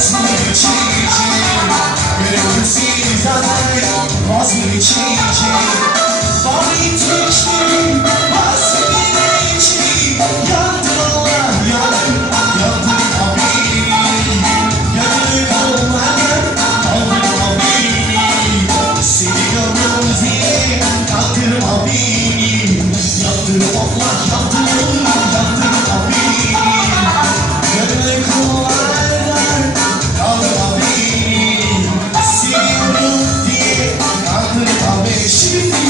vazgeçeceğim. Gönülsüz zaten vazgeçeceğim. Vazgeçtim, vazgeçeceğim. Yandı Allah, yandı, yandı haberim. Yandı kollardan, kaldırma beni. Seviyorum diye kaldırma beni. Yandı Allah, yandı, yandı haberim. Yandı kollardan, kaldırma beni. Seviyorum diye kaldırma beni. Şimdi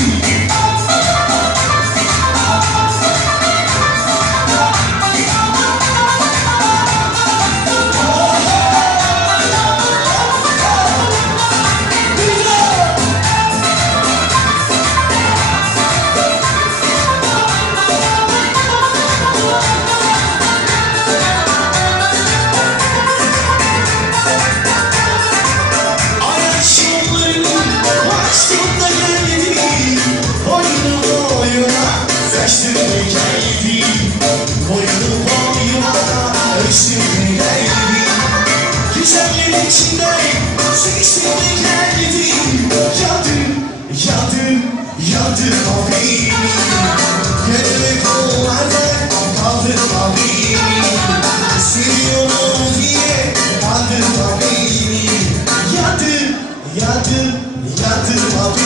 güzelliğin içindeyim, seviştirme geldim. Yandım, yandım o beni. Gönül kollardan kaldırma beni. Seviyorum diye kaldırma beni. Yandım, yandım o